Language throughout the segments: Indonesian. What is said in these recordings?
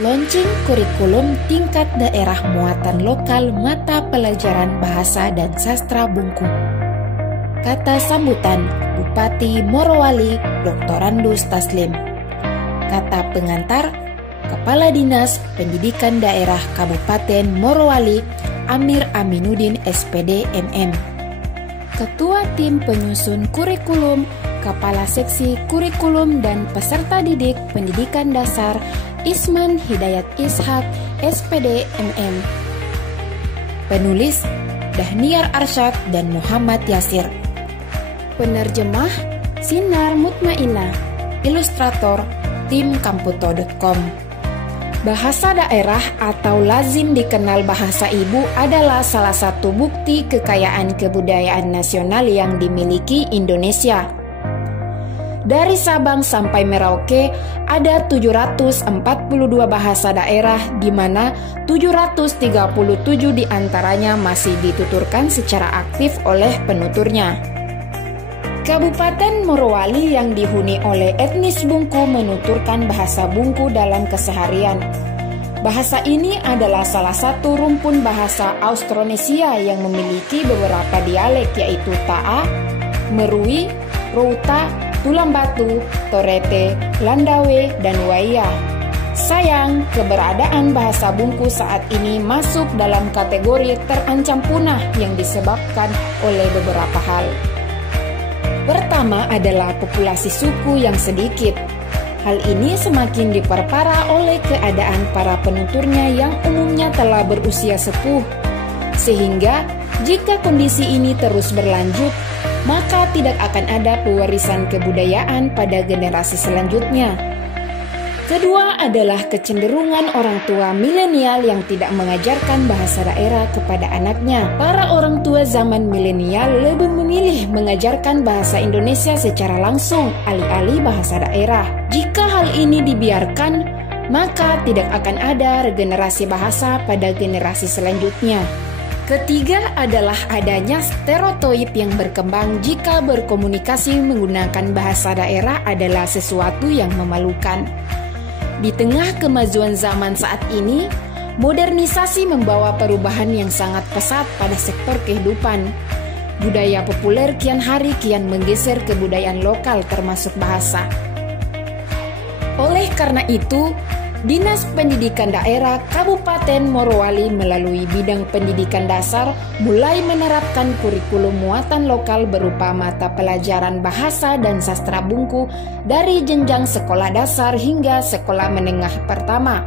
Launching kurikulum tingkat daerah muatan lokal mata pelajaran bahasa dan sastra Bungku. Kata sambutan Bupati Morowali Dr. Randus Taslim. Kata pengantar Kepala Dinas Pendidikan Daerah Kabupaten Morowali Amir Aminuddin SPD MM. Ketua Tim Penyusun Kurikulum, Kepala Seksi Kurikulum dan Peserta Didik Pendidikan Dasar Isman Hidayat Ishak SPD MM. Penulis Dahniar Arsyad dan Muhammad Yasir. Penerjemah Sinar Mutmainah. Ilustrator tim kamputo.com. Bahasa daerah atau lazim dikenal bahasa ibu adalah salah satu bukti kekayaan kebudayaan nasional yang dimiliki Indonesia. Dari Sabang sampai Merauke ada 742 bahasa daerah di mana 737 diantaranya masih dituturkan secara aktif oleh penuturnya. Kabupaten Morowali yang dihuni oleh etnis Bungku menuturkan bahasa Bungku dalam keseharian. Bahasa ini adalah salah satu rumpun bahasa Austronesia yang memiliki beberapa dialek yaitu Ta'a, Merui, Routa, Tulang Batu, Torete, Landawe, dan Waya. Sayang, keberadaan bahasa Bungku saat ini masuk dalam kategori terancam punah yang disebabkan oleh beberapa hal. Pertama adalah populasi suku yang sedikit. Hal ini semakin diperparah oleh keadaan para penuturnya yang umumnya telah berusia sepuh. Sehingga, jika kondisi ini terus berlanjut, maka tidak akan ada pewarisan kebudayaan pada generasi selanjutnya. Kedua adalah kecenderungan orang tua milenial yang tidak mengajarkan bahasa daerah kepada anaknya. Para orang tua zaman milenial lebih memilih mengajarkan bahasa Indonesia secara langsung alih-alih bahasa daerah. Jika hal ini dibiarkan, maka tidak akan ada regenerasi bahasa pada generasi selanjutnya. Ketiga adalah adanya stereotip yang berkembang jika berkomunikasi menggunakan bahasa daerah adalah sesuatu yang memalukan. Di tengah kemajuan zaman saat ini, modernisasi membawa perubahan yang sangat pesat pada sektor kehidupan. Budaya populer kian hari kian menggeser kebudayaan lokal termasuk bahasa. Oleh karena itu, Dinas Pendidikan Daerah Kabupaten Morowali melalui bidang pendidikan dasar mulai menerapkan kurikulum muatan lokal berupa mata pelajaran bahasa dan sastra Bungku dari jenjang sekolah dasar hingga sekolah menengah pertama.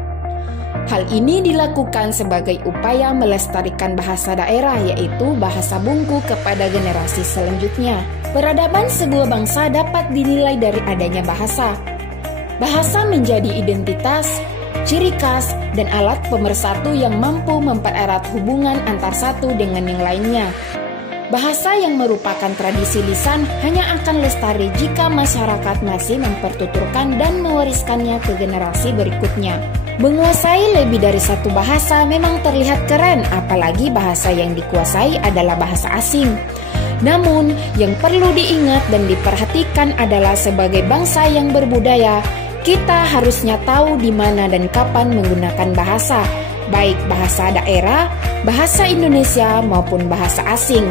Hal ini dilakukan sebagai upaya melestarikan bahasa daerah yaitu bahasa Bungku kepada generasi selanjutnya. Peradaban sebuah bangsa dapat dinilai dari adanya bahasa. Bahasa menjadi identitas, ciri khas, dan alat pemersatu yang mampu mempererat hubungan antar satu dengan yang lainnya. Bahasa yang merupakan tradisi lisan hanya akan lestari jika masyarakat masih mempertuturkan dan mewariskannya ke generasi berikutnya. Menguasai lebih dari satu bahasa memang terlihat keren, apalagi bahasa yang dikuasai adalah bahasa asing. Namun, yang perlu diingat dan diperhatikan adalah sebagai bangsa yang berbudaya, kita harusnya tahu di mana dan kapan menggunakan bahasa, baik bahasa daerah, bahasa Indonesia maupun bahasa asing.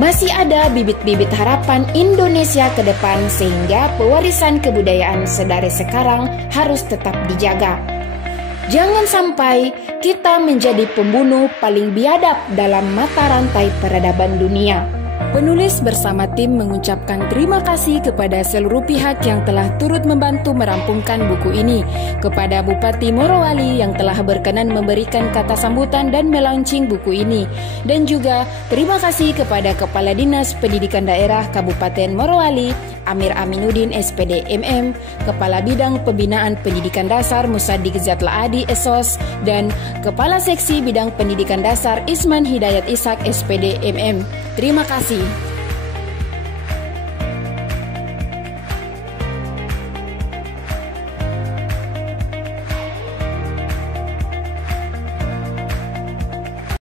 Masih ada bibit-bibit harapan Indonesia ke depan sehingga pewarisan kebudayaan sedari sekarang harus tetap dijaga. Jangan sampai kita menjadi pembunuh paling biadab dalam mata rantai peradaban dunia. Penulis bersama tim mengucapkan terima kasih kepada seluruh pihak yang telah turut membantu merampungkan buku ini, kepada Bupati Morowali yang telah berkenan memberikan kata sambutan dan melaunching buku ini, dan juga terima kasih kepada Kepala Dinas Pendidikan Daerah Kabupaten Morowali, Amir Aminuddin SPD MM, Kepala Bidang Pembinaan Pendidikan Dasar Musadik Zatlaadi Esos, dan Kepala Seksi Bidang Pendidikan Dasar Isman Hidayat Ishak SPD MM. Terima kasih.